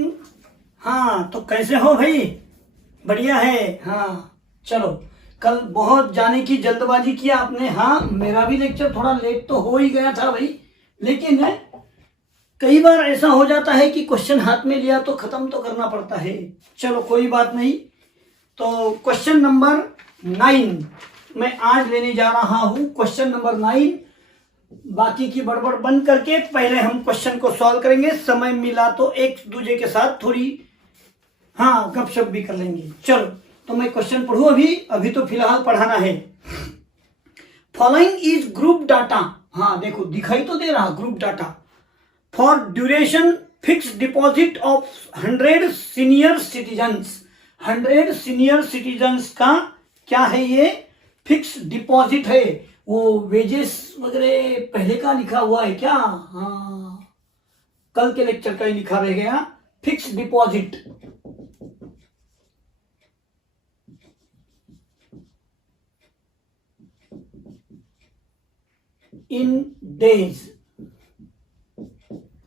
Morning. हाँ, तो कैसे हो भाई? बढ़िया है। हाँ चलो, कल बहुत जाने की जल्दबाजी किया आपने। हाँ, मेरा भी लेक्चर थोड़ा लेट तो हो ही गया था भाई, लेकिन है कई बार ऐसा हो जाता है कि क्वेश्चन हाथ में लिया तो खत्म तो करना पड़ता है। चलो कोई बात नहीं। तो क्वेश्चन नंबर 9 मैं आज लेने जा रहा हूं। क्वेश्चन नंबर 9, बाकी की बड़बड़ बंद करके पहले हम क्वेश्चन को सॉल्व करेंगे। समय मिला तो एक दूसरे के साथ थोड़ी गपशप भी कर लेंगे। चलो, तो मैं क्वेश्चन पढ़ूं अभी तो फिलहाल पढ़ाना है। Following is group data. हाँ देखो, दिखाई तो दे रहा group data. For duration fix deposit of 100 senior citizens. 100 senior citizens का क्या है? ये फिक्स डिपॉजिट है। वो वेजेस वगैरह पहले का लिखा हुआ है क्या? हाँ, कल के लेक्चर का ही लिखा रह गया। फिक्स डिपॉजिट इन डेज,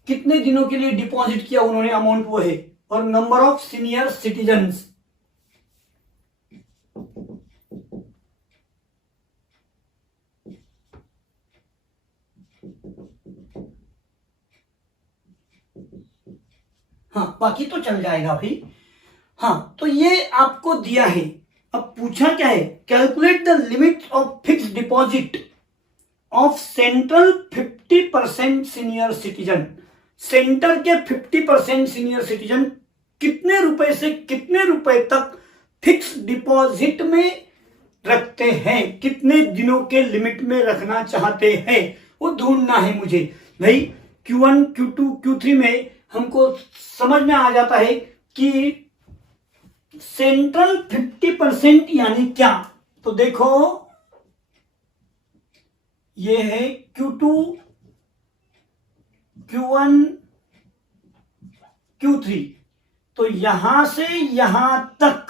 कितने दिनों के लिए डिपॉजिट किया उन्होंने, अमाउंट वो है। और नंबर ऑफ सीनियर सिटीजन्स, हाँ बाकी तो चल जाएगा भाई। हाँ, तो ये आपको दिया है। अब पूछा क्या है? Calculate the limit of fix deposit of central 50% senior citizen. Centre के 50% सीनियर सिटीजन कितने रुपए से कितने रुपए तक फिक्स डिपॉजिट में रखते हैं, कितने दिनों के लिमिट में रखना चाहते हैं, वो ढूंढना है मुझे भाई। Q1 Q2 Q3 में हमको समझ में आ जाता है कि सेंट्रल 50% यानी क्या। तो देखो, ये है Q2 Q1 Q3, तो यहां से यहां तक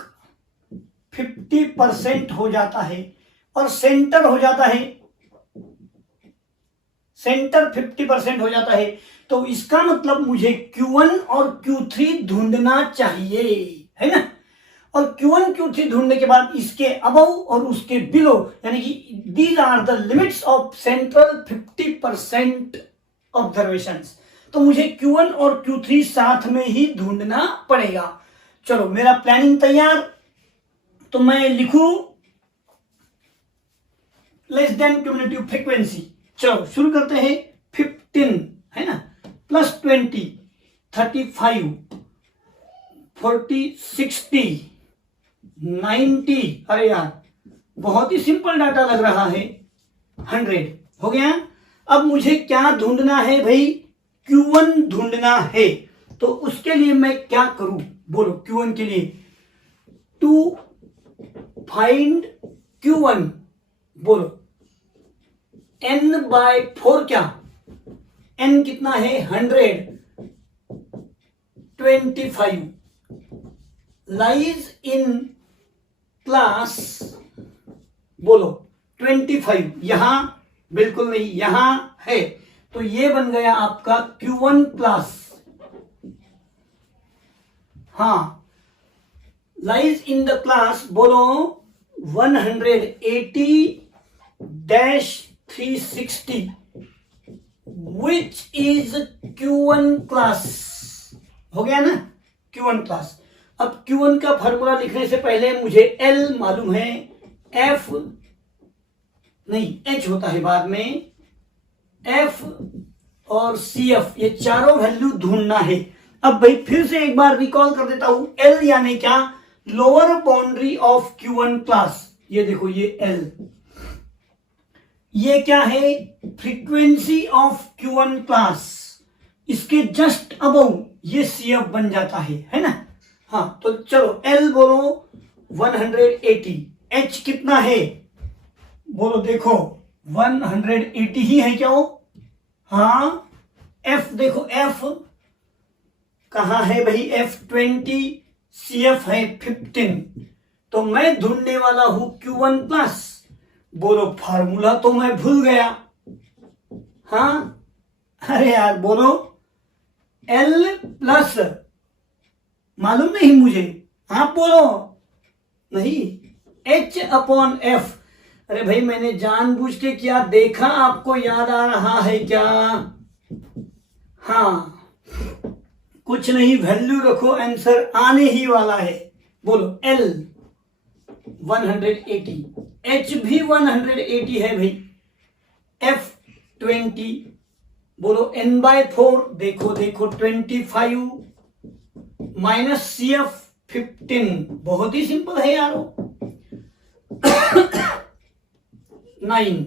50% हो जाता है। और सेंटर हो जाता है, सेंटर 50% हो जाता है। तो इसका मतलब मुझे Q1 और Q3 ढूंढना चाहिए, है ना। और Q1 Q3 ढूंढने के बाद इसके अबव और उसके बिलो, यानी कि these are the limits of central 50% observations. तो मुझे Q1 और Q3 साथ में ही ढूंढना पड़ेगा। चलो, मेरा प्लानिंग तैयार। तो मैं लिखूं लेस देन क्यूमुलेटिव फ्रीक्वेंसी। चलो शुरू करते हैं। 15 है ना, प्लस 20, 35, 40, 60, 90। अरे यार, बहुत ही सिंपल डाटा लग रहा है। 100 हो गया। अब मुझे क्या ढूंढना है भाई? Q1 ढूंढना है। तो उसके लिए मैं क्या करूं? बोलो Q1 के लिए। टू फाइंड Q1, बोलो n/4 क्या? n कितना है? 125 लाइज इन क्लास। बोलो 25, यहां बिल्कुल नहीं, यहां है। तो ये बन गया आपका Q1 plus, lies in the class. बोलो 180-360 विच इज Q1 क्लास। हो गया ना, Q1 क्लास। अब Q1 का फॉर्मूला लिखने से पहले मुझे L मालूम है, F नहीं, H होता है बाद में, F और CF, ये चारों वैल्यू ढूंढना है। अब भाई फिर से एक बार रिकॉल कर देता हूं। L यानी क्या? Lower boundary of Q1 class. ये देखो, ये L, ये क्या है? Frequency of Q1 class. इसके जस्ट अबव ये CF बन जाता है ना। हाँ, तो चलो L बोलो 180। H कितना है? बोलो, देखो 180 ही है क्या वो? हाँ। F देखो, F कहां है भाई? F 20, CF है 15। तो मैं ढूंढने वाला हूं Q1 प्लस। बोलो, फार्मूला तो मैं भूल गया। हाँ, अरे यार, बोलो L प्लस मालूम नहीं मुझे, आप बोलो। नहीं, H/F। अरे भाई मैंने जानबूझ के किया, देखा आपको याद आ रहा है क्या? हाँ, कुछ नहीं, वैल्यू रखो, आंसर आने ही वाला है। बोलो L 180, H भी 180 है भाई, F 20, बोलो N/4, देखो देखो 25 माइनस CF 15, बहुत ही सिंपल है यारो। 9,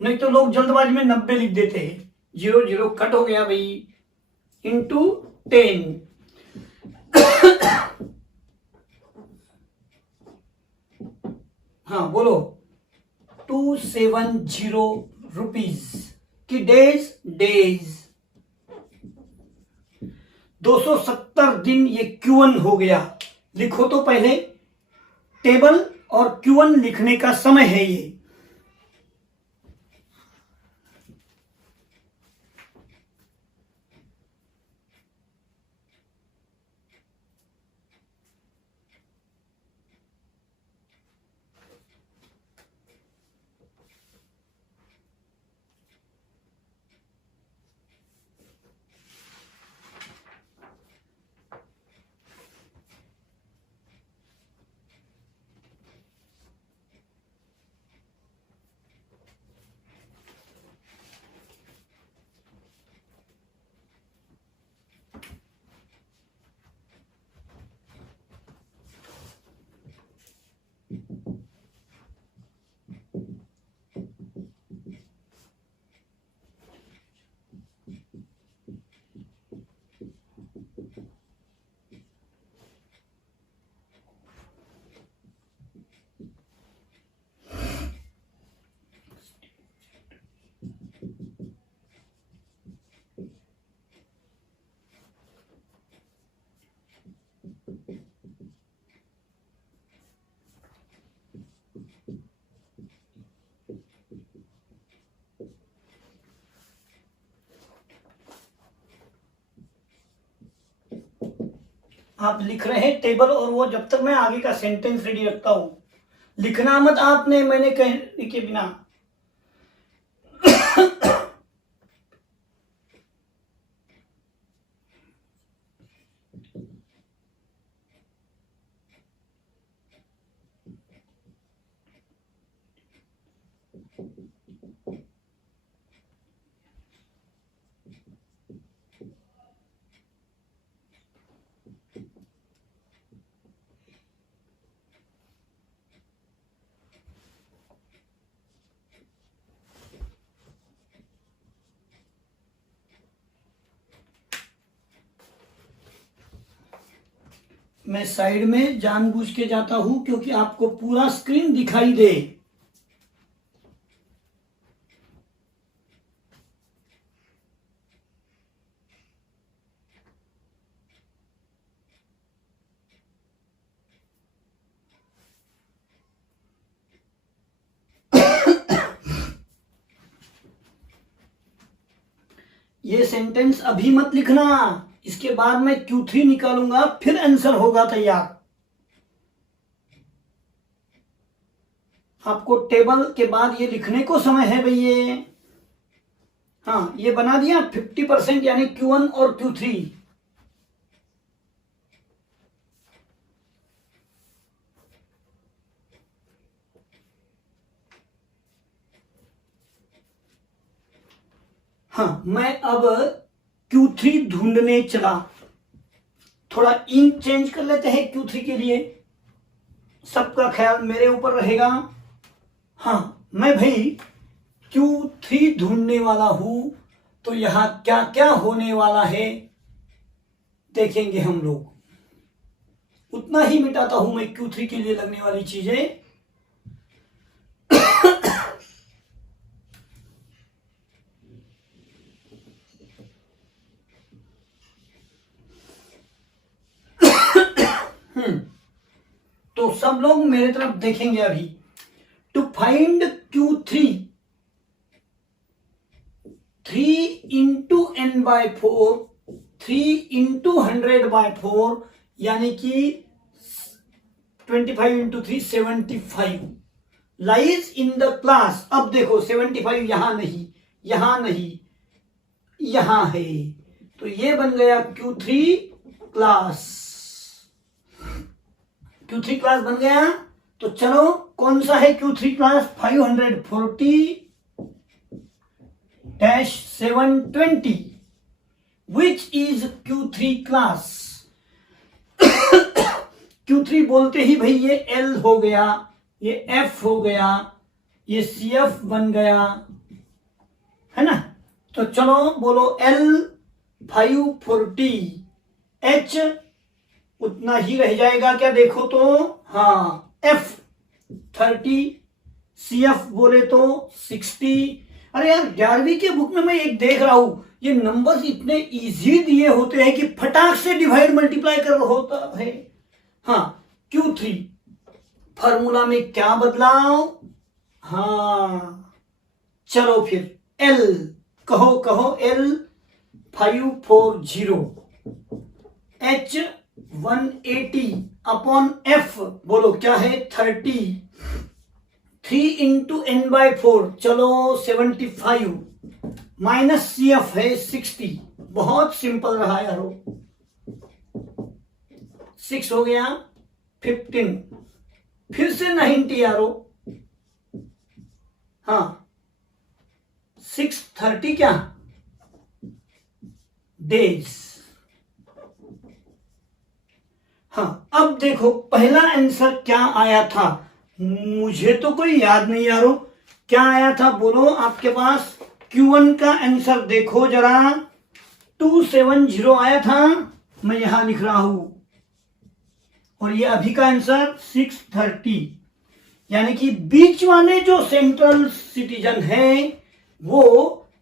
नहीं तो लोग जल्दबाजी में 90 लिख देते हैं, 0 0 कट हो गया भाई, इंटू 10। हाँ बोलो, 270 रुपीज की डेज 270 दिन, ये Q1 हो गया। लिखो तो पहले, टेबल और Q1 लिखने का समय है ये। आप लिख रहे हैं टेबल, और वो जब तक मैं आगे का सेंटेंस रेडी रखता हूं, लिखना मत आपने मैंने कहने के बिना। मैं साइड में जानबूझ के जाता हूं क्योंकि आपको पूरा स्क्रीन दिखाई दे। ये सेंटेंस अभी मत लिखना, इसके बाद मैं Q3 निकालूंगा, फिर आंसर होगा तैयार। आपको टेबल के बाद ये लिखने को समय है भाई ये। हाँ, ये बना दिया 50%, यानी Q1 और Q3। हाँ, मैं अब Q3 ढूंढने चला। थोड़ा इंक चेंज कर लेते हैं Q3 के लिए, सबका ख्याल मेरे ऊपर रहेगा। हाँ, मैं भाई Q3 ढूंढने वाला हूं, तो यहां क्या क्या होने वाला है देखेंगे हम लोग। उतना ही मिटाता हूं मैं Q3 के लिए लगने वाली चीजें। तो सब लोग मेरे तरफ देखेंगे अभी। To find Q3, 3 into n/4, 3 into 100/4 यानी कि 25 into 3 75 lies in the class. अब देखो 75 यहां नहीं, यहां नहीं, यहां है, तो ये बन गया Q3 क्लास। Q3 क्लास बन गया। तो चलो कौन सा है Q3 class? 540-720 which is Q3 class. Q3 बोलते ही भाई ये L हो गया, ये F हो गया, ये CF बन गया, है ना। तो चलो बोलो L 540, H उतना ही रह जाएगा क्या? देखो तो हाँ, F 30, CF बोले तो 60। अरे यार 11वीं के बुक में मैं एक देख रहा हूं, ये नंबर्स इतने इजी दिए होते हैं कि फटाक से डिवाइड मल्टीप्लाई कर होता है। हाँ, Q3 फॉर्मूला में क्या बदलाव? हाँ चलो फिर L कहो, कहो L 540, H 180 अपॉन F बोलो क्या है? 30, 3 इंटू n/4 चलो 75 माइनस CF है 60। बहुत सिंपल रहा यारो। 6 हो गया, 15, फिर से 90 यारो। हाँ 630 क्या डेज। हाँ अब देखो पहला आंसर क्या आया था, मुझे तो कोई याद नहीं यारो। क्या आया था बोलो आपके पास? Q1 का आंसर देखो जरा, 270 आया था, मैं यहां लिख रहा हूं। और ये अभी का आंसर 630, यानी कि बीच वाले जो सेंट्रल सिटीजन है वो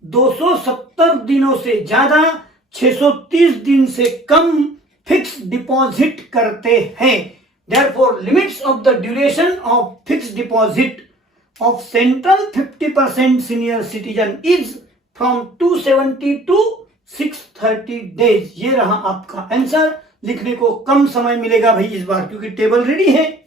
270 दिनों से ज्यादा 630 दिन से कम फिक्स डिपॉजिट करते हैं। Therefore limits of the duration of fix deposit of central 50% senior citizen is from 270 to 630 days. ये रहा आपका आंसर। लिखने को कम समय मिलेगा भाई इस बार, क्योंकि टेबल रेडी है।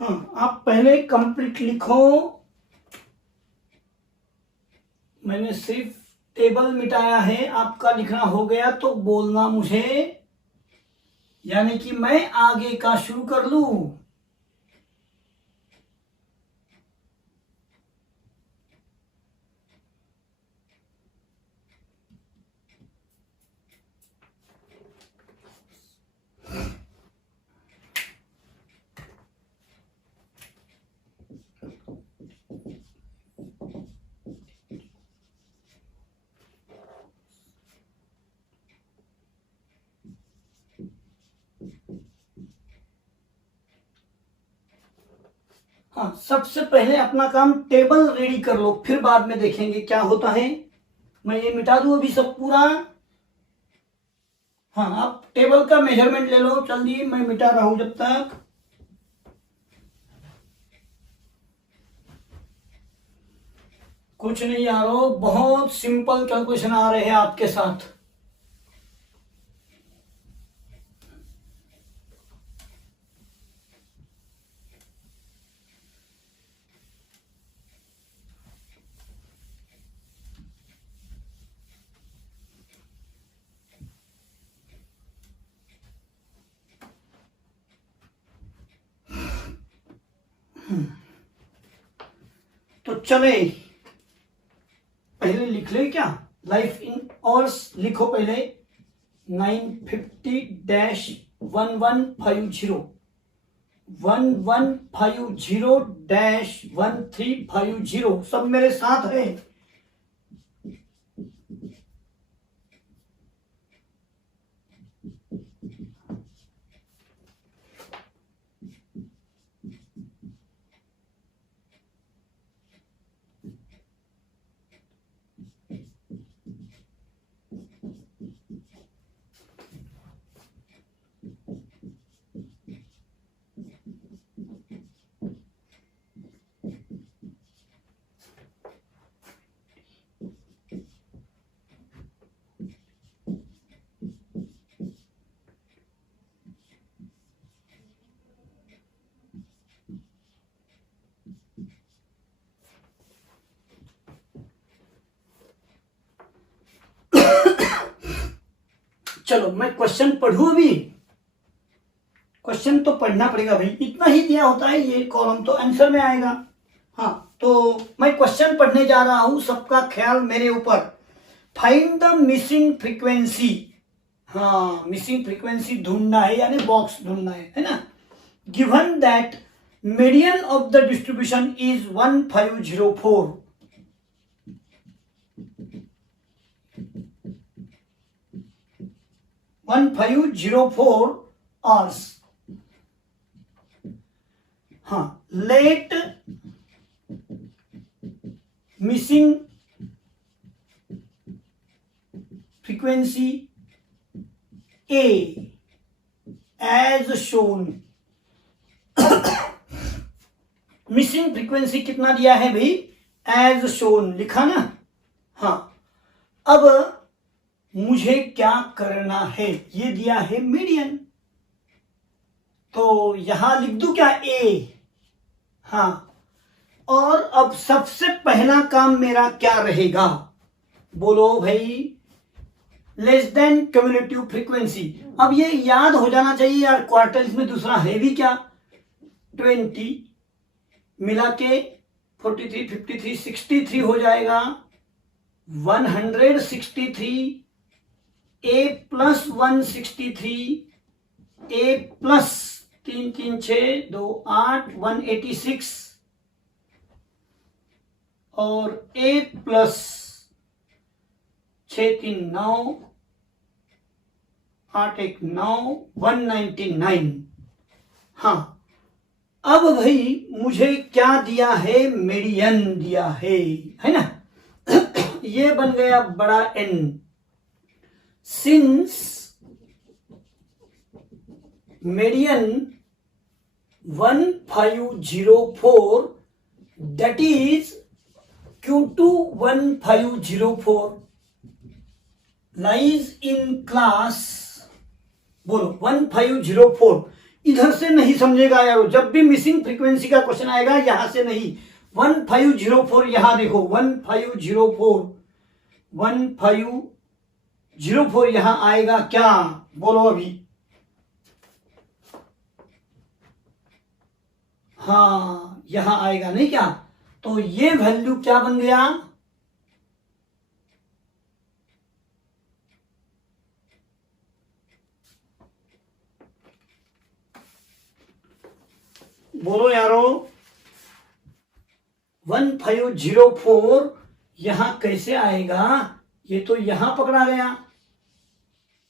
हाँ आप पहले कंप्लीट लिखो, मैंने सिर्फ टेबल मिटाया है, आपका लिखना हो गया तो बोलना मुझे, यानी कि मैं आगे का शुरू कर लूं। हाँ सबसे पहले अपना काम टेबल रेडी कर लो, फिर बाद में देखेंगे क्या होता है। मैं ये मिटा दूं अभी सब पूरा। हाँ आप टेबल का मेजरमेंट ले लो जल्दी, मैं मिटा रहा हूं जब तक। कुछ नहीं यारो, बहुत सिंपल कैलकुलेशन आ रहे हैं आपके साथ। तो चले पहले लिख ले क्या, लाइफ इन आवर्स लिखो पहले 950-1150 1150-1350 सब मेरे साथ है। चलो मैं क्वेश्चन पढ़ू अभी, क्वेश्चन तो पढ़ना पड़ेगा भाई, इतना ही दिया होता है ये कॉलम तो आंसर में आएगा। हाँ तो मैं क्वेश्चन पढ़ने जा रहा हूं, सबका ख्याल मेरे ऊपर। फाइंड द मिसिंग फ्रीक्वेंसी, हाँ मिसिंग फ्रीक्वेंसी ढूंढना है यानी बॉक्स ढूंढना है ना। Given that median of the distribution is 1504, 1504 hours. हाँ लेट मिसिंग फ्रीक्वेंसी ए एज शोन। मिसिंग फ्रीक्वेंसी कितना दिया है भाई, एज शोन लिखा ना। हाँ अब मुझे क्या करना है, ये दिया है मीडियन, तो यहां लिख दूं क्या ए। हाँ और अब सबसे पहला काम मेरा क्या रहेगा, बोलो भाई, लेस देन क्यूमुलेटिव फ्रीक्वेंसी। अब ये याद हो जाना चाहिए यार, क्वार्टल्स में दूसरा है भी क्या, 20 मिला के 43, 53, 63 हो जाएगा, 163 ए प्लस 163 ए प्लस 3 3 6 2 8 186 और ए प्लस 6 3 9 8 1 9 199। हाँ अब भाई मुझे क्या दिया है, मीडियन दिया है ना। ये बन गया बड़ा N. Since median 1504, that is Q2 1504 lies in class, बोलो 1504। इधर से नहीं समझेगा यारो, जब भी मिसिंग फ्रीक्वेंसी का क्वेश्चन आएगा यहां से नहीं, 1504 यहां देखो 1504 1504 यहां आएगा क्या, बोलो अभी। हाँ यहां आएगा नहीं क्या, तो ये वैल्यू क्या बन गया, बोलो यारो। 1504 यहां कैसे आएगा, ये तो यहां पकड़ा गया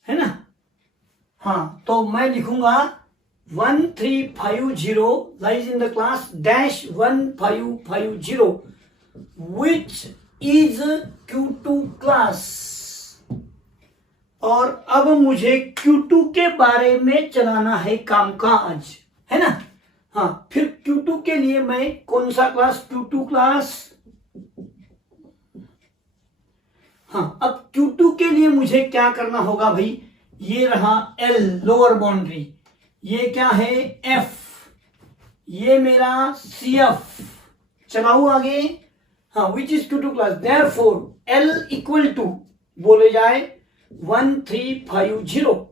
है ना। हाँ तो मैं लिखूंगा 1350 lies in the class dash 1550 which is Q2 class। और अब मुझे Q2 के बारे में चलाना है कामकाज, है ना। हाँ फिर Q2 के लिए मैं कौन सा क्लास, Q2 क्लास हाँ, अब Q2 के लिए मुझे क्या करना होगा भाई, ये रहा L लोअर बाउंड्री, ये क्या है F, ये मेरा CF, चलाऊ आगे। हाँ, which is Q2 class, therefore L equal to बोले जाए 1350,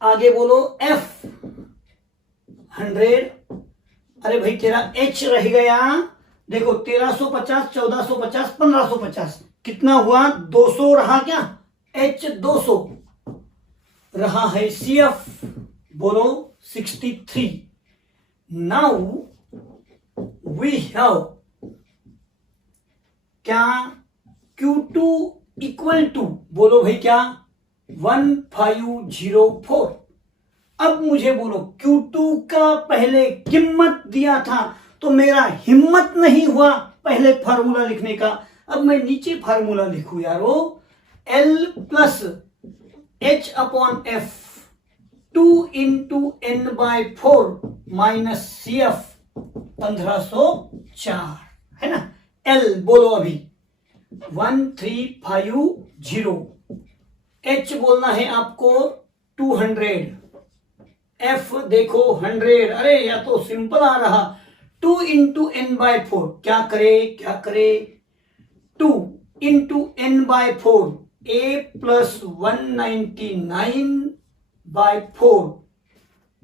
आगे बोलो F 100, अरे भाई तेरा H रह गया, देखो 1350, 1450, 1550, कितना हुआ 200 रहा क्या, H 200 रहा है, CF बोलो 63। नाउ वी हैव क्या, Q2 इक्वल टू बोलो भाई क्या 1504। अब मुझे बोलो Q2 का पहले कीमत दिया था तो मेरा हिम्मत नहीं हुआ पहले फार्मूला लिखने का, अब मैं नीचे फार्मूला लिखू यारो, L plus H upon F 2 into N/4 minus CF 1504 है ना। L बोलो अभी 1350, H बोलना है आपको 200, F देखो 100, अरे या तो सिंपल आ रहा 2 इंटू N/4, क्या करे 2 into N/4, A plus 199/4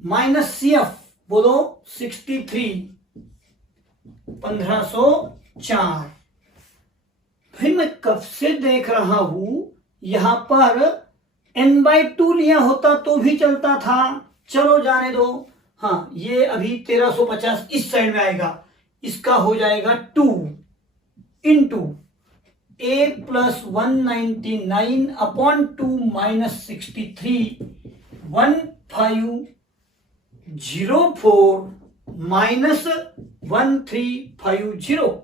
minus CF बोलो 63 1504। भाई मैं कब से देख रहा हूं, यहां पर N/2 लिया होता तो भी चलता था, चलो जाने दो। हाँ, ये अभी 1350 इस साइड में आएगा, इसका हो जाएगा 2 into A plus 199 upon 2 minus 63 1504 minus 1350।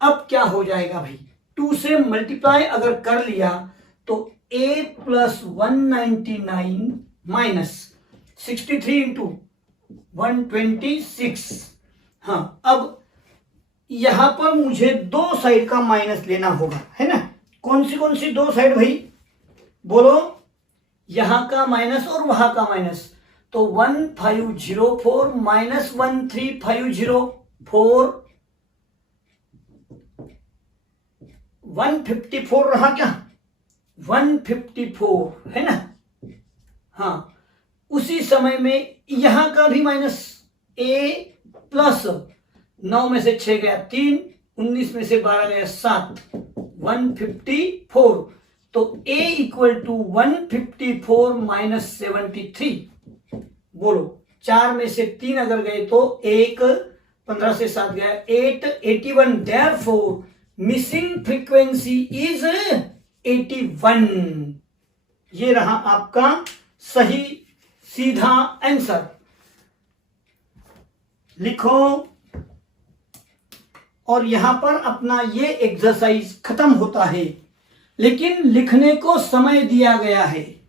अब क्या हो जाएगा भाई, 2 से मल्टीप्लाई अगर कर लिया तो A प्लस 199 माइनस 63 इंटू 126। हाँ, अब यहां पर मुझे दो साइड का माइनस लेना होगा, है ना। कौन सी दो साइड भाई, बोलो, यहां का माइनस और वहां का माइनस, तो 1504 माइनस 1350 154 रहा क्या, 154 है ना। हाँ, उसी समय में यहां का भी माइनस, A प्लस 9 में से 6 गया 3, 19 में से 12 गया 7, 154, तो A इक्वल टू 154 माइनस 73। बोलो 4 में से 3 अगर गए तो 1, 15 से 7 गया 8, 81, देयरफॉर मिसिंग फ्रीक्वेंसी इज 81। ये रहा आपका सही सीधा आंसर। लिखो, और यहां पर अपना ये एक्सरसाइज खत्म होता है, लेकिन लिखने को समय दिया गया है।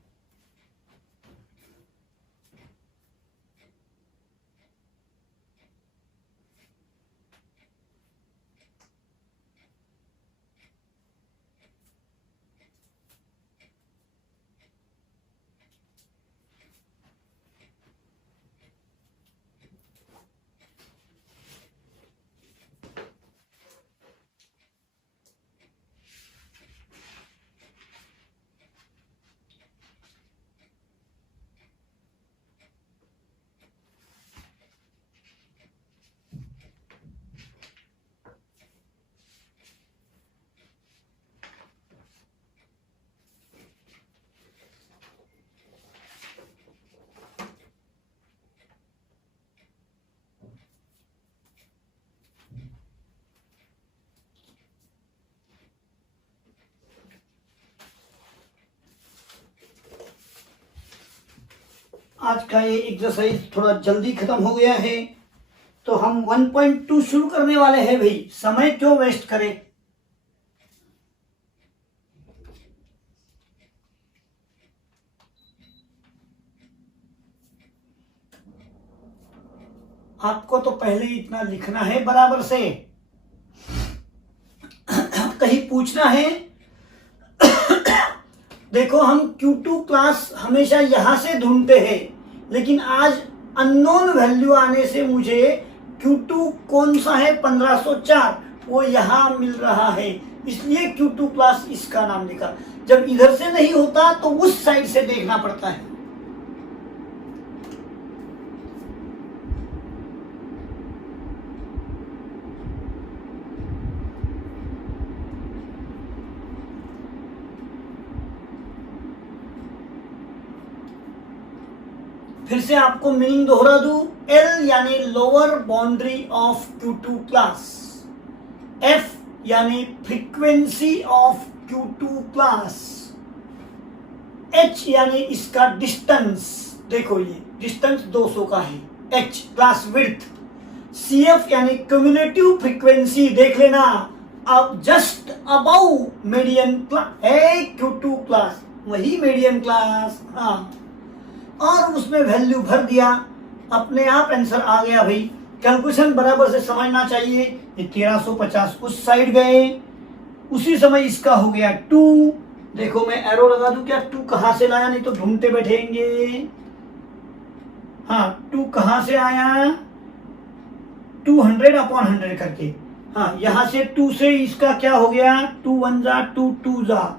आज का ये एक्सरसाइज थोड़ा जल्दी खत्म हो गया है, तो हम 1.2 शुरू करने वाले हैं भाई, समय क्यों वेस्ट करें। आपको तो पहले ही इतना लिखना है बराबर से, कहीं पूछना है देखो हम Q2 क्लास हमेशा यहां से ढूंढते हैं, लेकिन आज अननोन वैल्यू आने से मुझे Q2 कौन सा है 1504 वो यहां मिल रहा है, इसलिए Q2 क्लास इसका नाम लिखा। जब इधर से नहीं होता तो उस साइड से देखना पड़ता है। फिर से आपको मीनिंग दोहरा दूं, L यानी lower boundary of Q2 class, F यानी frequency of Q2 class, H यानी इसका डिस्टेंस, देखो ये डिस्टेंस 200 का है, H क्लास विड्थ, CF यानी क्यूमुलेटिव फ्रीक्वेंसी, देख लेना अब जस्ट अबाउ मीडियन क्लास है Q2 क्लास, वही मीडियन क्लास। हाँ, और उसमें वैल्यू भर दिया, अपने आप आंसर आ गया भाई। कैलकुलेशन बराबर से समझना चाहिए। ये 1350 उस साइड गए, उसी समय इसका हो गया 2। देखो मैं एरो लगा दूं क्या, 2 कहां से लाया, नहीं तो ढूंढते बैठेंगे। हाँ 2 कहां से आया, 200/100 करके। हाँ यहां से 2 से इसका क्या हो गया, 2 1 जा 2 2 जा,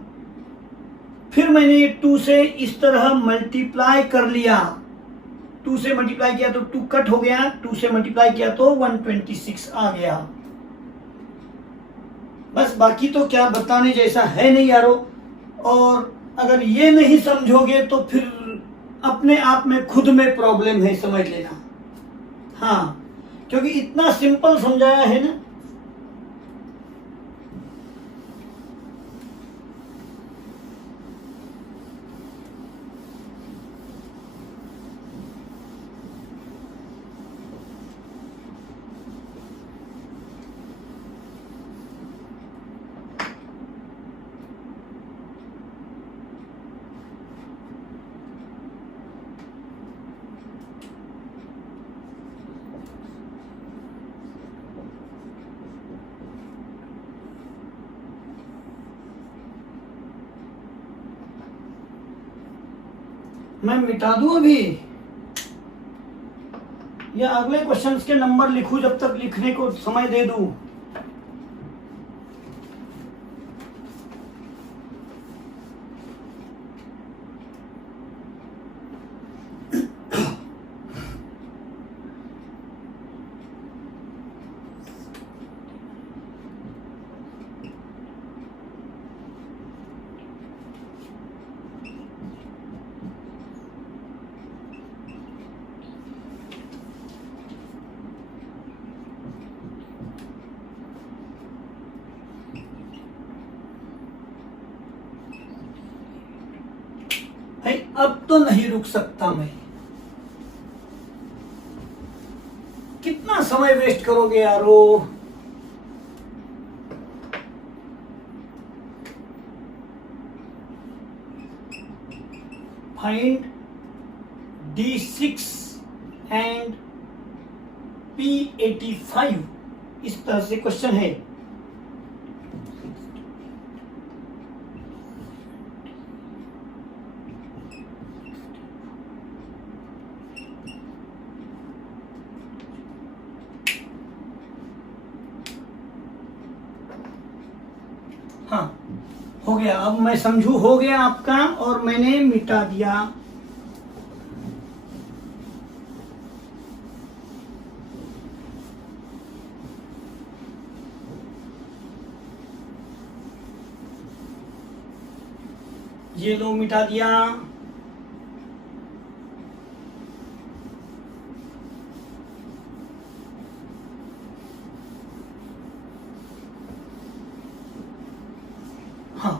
फिर मैंने 2 से इस तरह मल्टीप्लाई कर लिया, 2 से मल्टीप्लाई किया तो 2 कट हो गया, 2 से मल्टीप्लाई किया तो 126 आ गया। बस बाकी तो क्या बताने जैसा है नहीं यारो। और अगर ये नहीं समझोगे तो फिर अपने आप में खुद में प्रॉब्लम है, समझ लेना। हाँ क्योंकि इतना सिंपल समझाया है ना। मैं मिटा दूं अभी या अगले क्वेश्चंस के नंबर लिखूं, जब तक लिखने को समय दे दूं। भाई अब तो नहीं रुक सकता मैं, कितना समय वेस्ट करोगे यारो। फाइंड D6 एंड P85, इस तरह से क्वेश्चन है। हाँ हो गया, अब मैं समझू हो गया आपका, और मैंने मिटा दिया। ये लो मिटा दिया। हाँ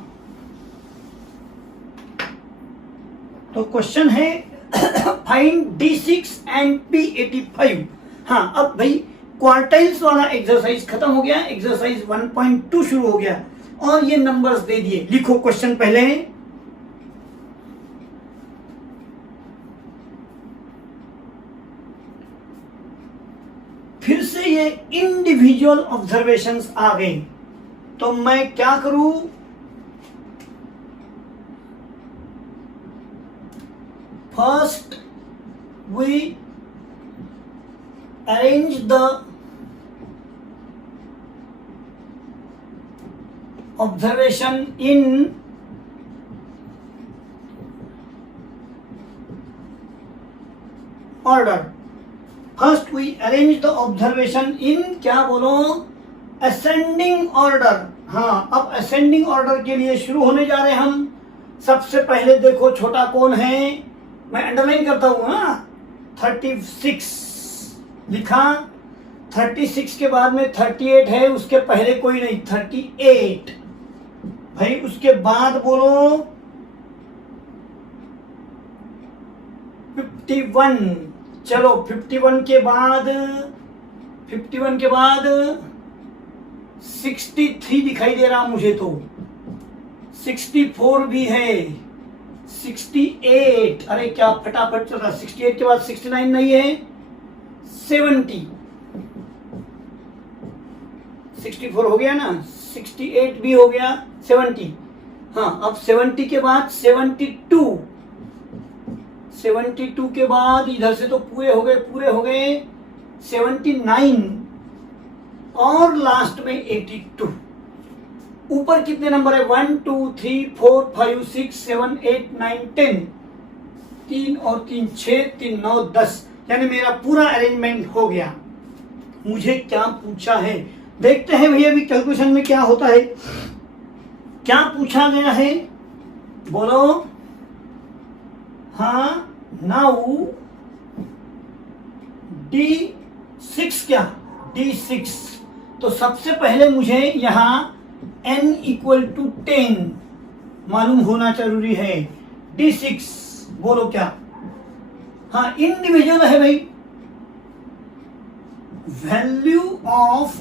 तो क्वेश्चन है फाइंड D6 एंड P85। हाँ अब भाई क्वार्टाइल्स वाला एक्सरसाइज खत्म हो गया, एक्सरसाइज 1.2 शुरू हो गया, और ये नंबर्स दे दिए। लिखो क्वेश्चन पहले, फिर से ये इंडिविजुअल ऑब्जर्वेशंस आ गए, तो मैं क्या करूं, first we arrange the observation in order. First we arrange the observation in क्या बोलो ascending order. हाँ, अब ascending order के लिए शुरू होने जा रहे हैं हम. सबसे पहले देखो छोटा कौन है, मैं अंडरलाइन करता हूँ. हाँ, 36 लिखा. 36 के बाद में 38 है, उसके पहले कोई नहीं. 38 भाई, उसके बाद बोलो 51. चलो 51 के बाद 63 दिखाई दे रहा मुझे तो. 64 भी है. 68, अरे क्या फटाफट चल रहा. 68 के बाद 69 नहीं है. 70, 64 हो गया ना, 68 भी हो गया. 70, हाँ, अब 70 के बाद 72. 72 के बाद इधर से तो पूरे हो गए 79 और लास्ट में 82. ऊपर कितने नंबर है? 1 2 3 4 5 6 7 8 9 10. 3 और 3 6, 3 9 10. यानी मेरा पूरा अरेंजमेंट हो गया. मुझे क्या पूछा है देखते हैं भैया. अभी कैलकुलेशन में क्या होता है, क्या पूछा गया है बोलो. हाँ, नाउ D6. क्या D6? तो सबसे पहले मुझे यहां n इक्वल टू 10 मालूम होना जरूरी है. D6 बोलो क्या. हाँ, इंडिविजुअल है भाई. वैल्यू ऑफ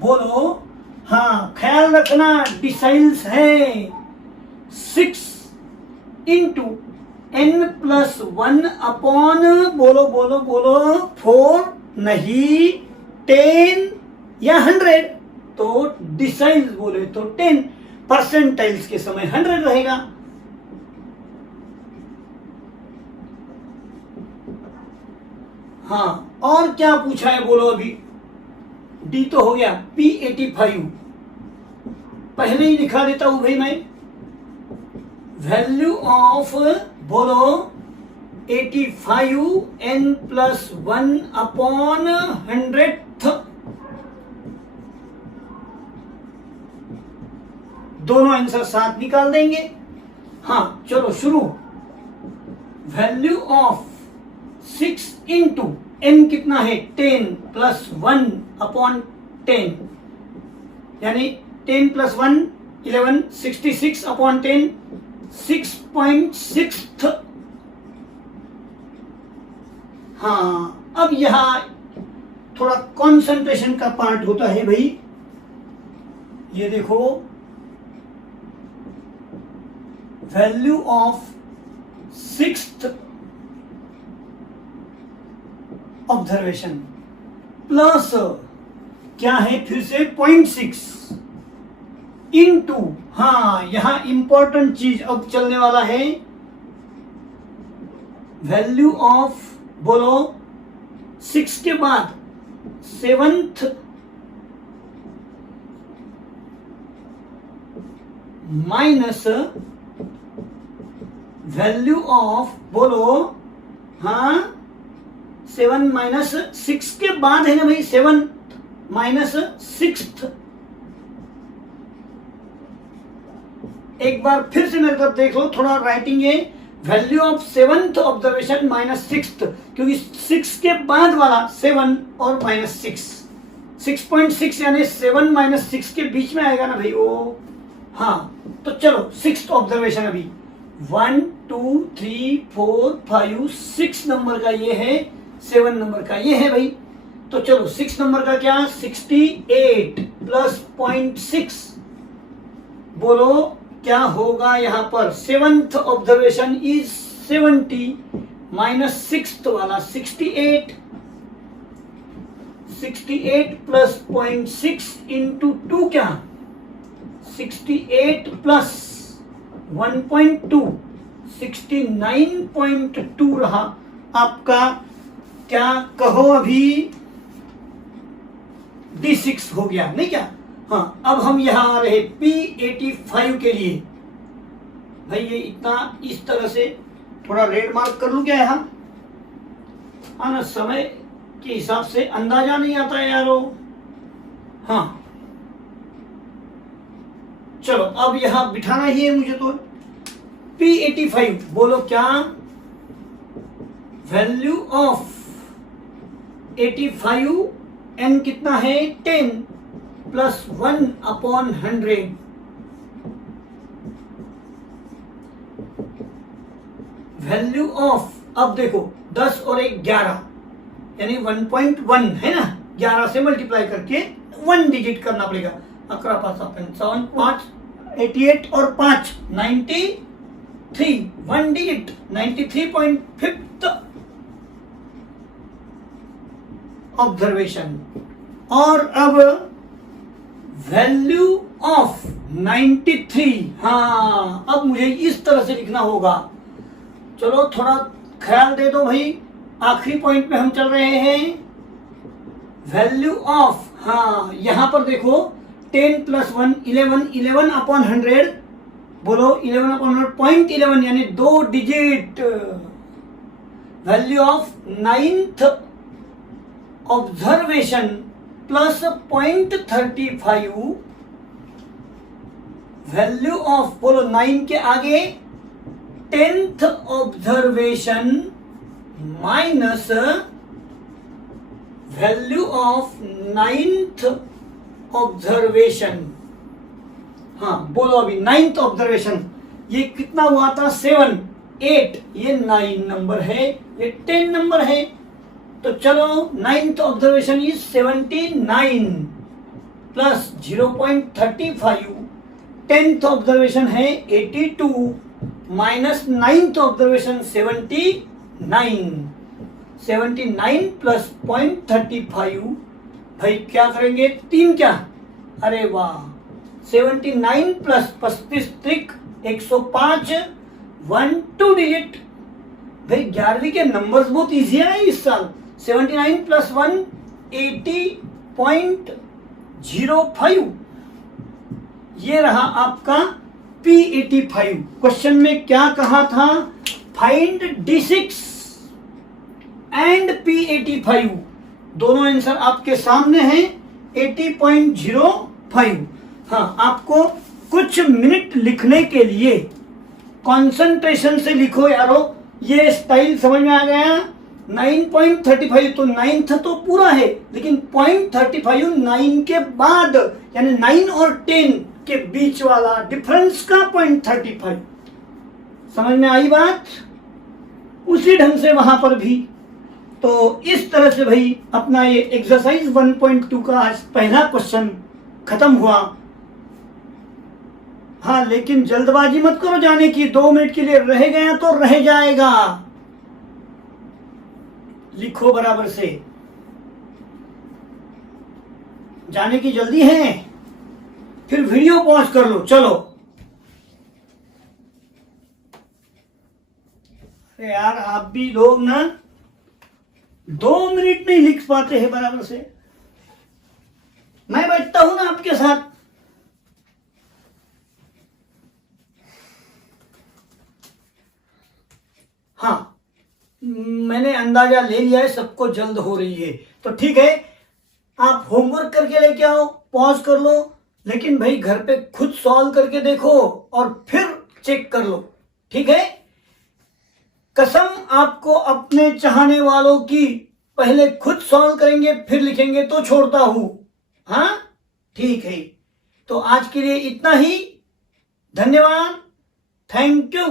बोलो. हाँ, ख्याल रखना डिसाइल्स है. 6 इंटू n+1 अपॉन बोलो 4 नहीं 10 या 100. तो डिसाइल्स बोले तो 10. परसेंटाइल्स के समय 100 रहेगा. हाँ, और क्या पूछा है बोलो. अभी डी तो हो गया. P85 पहले ही लिखा देता हूं भाई मैं. वैल्यू ऑफ बोलो 85 n+1 अपॉन 100th. दोनों आंसर साथ निकाल देंगे. हाँ, चलो शुरू. वैल्यू ऑफ 6 इंटू n कितना है 10 + 1 अपॉन 10, यानी 10 + 1 11. 66 अपॉन 10 6.6. हाँ, अब यहां थोड़ा कंसंट्रेशन का पार्ट होता है भाई. ये देखो, value of 6th observation plus क्या है फिर से 0.6 इंटू. हाँ, यहां इंपॉर्टेंट चीज अब चलने वाला है. वैल्यू ऑफ बोलो 6 के बाद 7th माइनस वैल्यू ऑफ बोलो. हाँ, 7 माइनस 6 के बाद है ना भाई. 7 माइनस 6th. एक बार फिर से मेरे तरफ देख लो, थोड़ा राइटिंग है. Value of 7th observation minus 6th, क्योंकि 6 के बाद वाला 7 और माइनस 6. 6.6 यानी 7 माइनस 6 के बीच में आएगा ना भाई वो. हाँ, तो चलो 6th ऑब्जर्वेशन. अभी 1 2 3 4 5 6 नंबर का ये है, 7 नंबर का ये है भाई. तो चलो 6 नंबर का क्या, 68 प्लस 0.6 बोलो क्या होगा यहां पर. 7th observation is 70 minus 6th वाला 68. 68 प्लस 0.6 इंटू 2 क्या 68 प्लस 1.2 69.2 रहा आपका, क्या कहो अभी D6 हो गया नहीं क्या। हाँ, अब हम यहां आ रहे P85 के लिए। भाई ये इतना इस तरह से थोड़ा रेड मार्क कर लूं क्या यहां, ना समय के हिसाब से अंदाजा नहीं आता है यारो। हाँ चलो, अब यहां बिठाना ही है मुझे तो। P85 बोलो क्या, वैल्यू ऑफ 85, n कितना है 10 प्लस 1/100, वैल्यू ऑफ, अब देखो 10 और 1 11 यानी 1.1 है ना, 11 से मल्टीप्लाई करके 1 डिजिट करना पड़ेगा। 11 5 55 5 88 और 5 93, 1 डिजिट 93.5 ऑब्जर्वेशन। और अब वैल्यू ऑफ 93, हाँ अब मुझे इस तरह से लिखना होगा। चलो थोड़ा ख्याल दे दो भाई, आखिरी पॉइंट पे हम चल रहे हैं। वैल्यू ऑफ, हाँ यहां पर देखो 10 प्लस 1 11, 11/100 बोलो 11/100 0.11 यानी 2 digit. Value of 9th observation plus 0.35, value of बोलो 9 के आगे 10th observation minus value of 9th observation. हाँ बोलो अभी 9th ऑब्जर्वेशन, ये कितना हुआ था 7 8, ये 9 नंबर है, ये 10 नंबर है। तो चलो 9th observation is 79 plus 0.35, 10th observation है 82 माइनस 9th ऑब्जर्वेशन 79 प्लस 0.35। भाई क्या करेंगे, 3 क्या, अरे वाह 79 प्लस 35 त्रिक 105, 1 2 डिजिट। भाई 11वीं के नंबर्स बहुत इजी है इस साल। 79 प्लस 1 80.05, ये रहा आपका P85। क्वेश्चन में क्या कहा था, फाइंड D6 एंड P85, दोनों आंसर आपके सामने हैं 80.05। हाँ आपको कुछ मिनट लिखने के लिए कंसंट्रेशन से लिखो यारो, ये स्टाइल समझ में आ गया। 9.35 तो 9th तो पूरा है, लेकिन 0.35 9 के बाद यानी 9 और 10 के बीच वाला डिफरेंस का 0.35। समझ में आई बात, उसी ढंग से वहां पर भी। तो इस तरह से भाई अपना ये एक्सरसाइज 1.2 का आज पहला क्वेश्चन खत्म हुआ। हाँ लेकिन जल्दबाजी मत करो जाने की, 2 मिनट के लिए रह गया तो रह जाएगा, लिखो बराबर से, जाने की जल्दी है फिर वीडियो पॉज कर लो। चलो अरे यार आप भी लोग ना 2 मिनट नहीं लिख पाते हैं बराबर से, मैं बैठता हूं ना आपके साथ। हाँ मैंने अंदाजा ले लिया है सबको जल्द हो रही है, तो ठीक है आप होमवर्क करके लेके आओ, पॉज कर लो, लेकिन भाई घर पे खुद सॉल्व करके देखो और फिर चेक कर लो, ठीक है। कसम आपको अपने चाहने वालों की, पहले खुद सॉल्व करेंगे फिर लिखेंगे तो छोड़ता हूं। हाँ ठीक है, तो आज के लिए इतना ही, धन्यवाद, थैंक यू।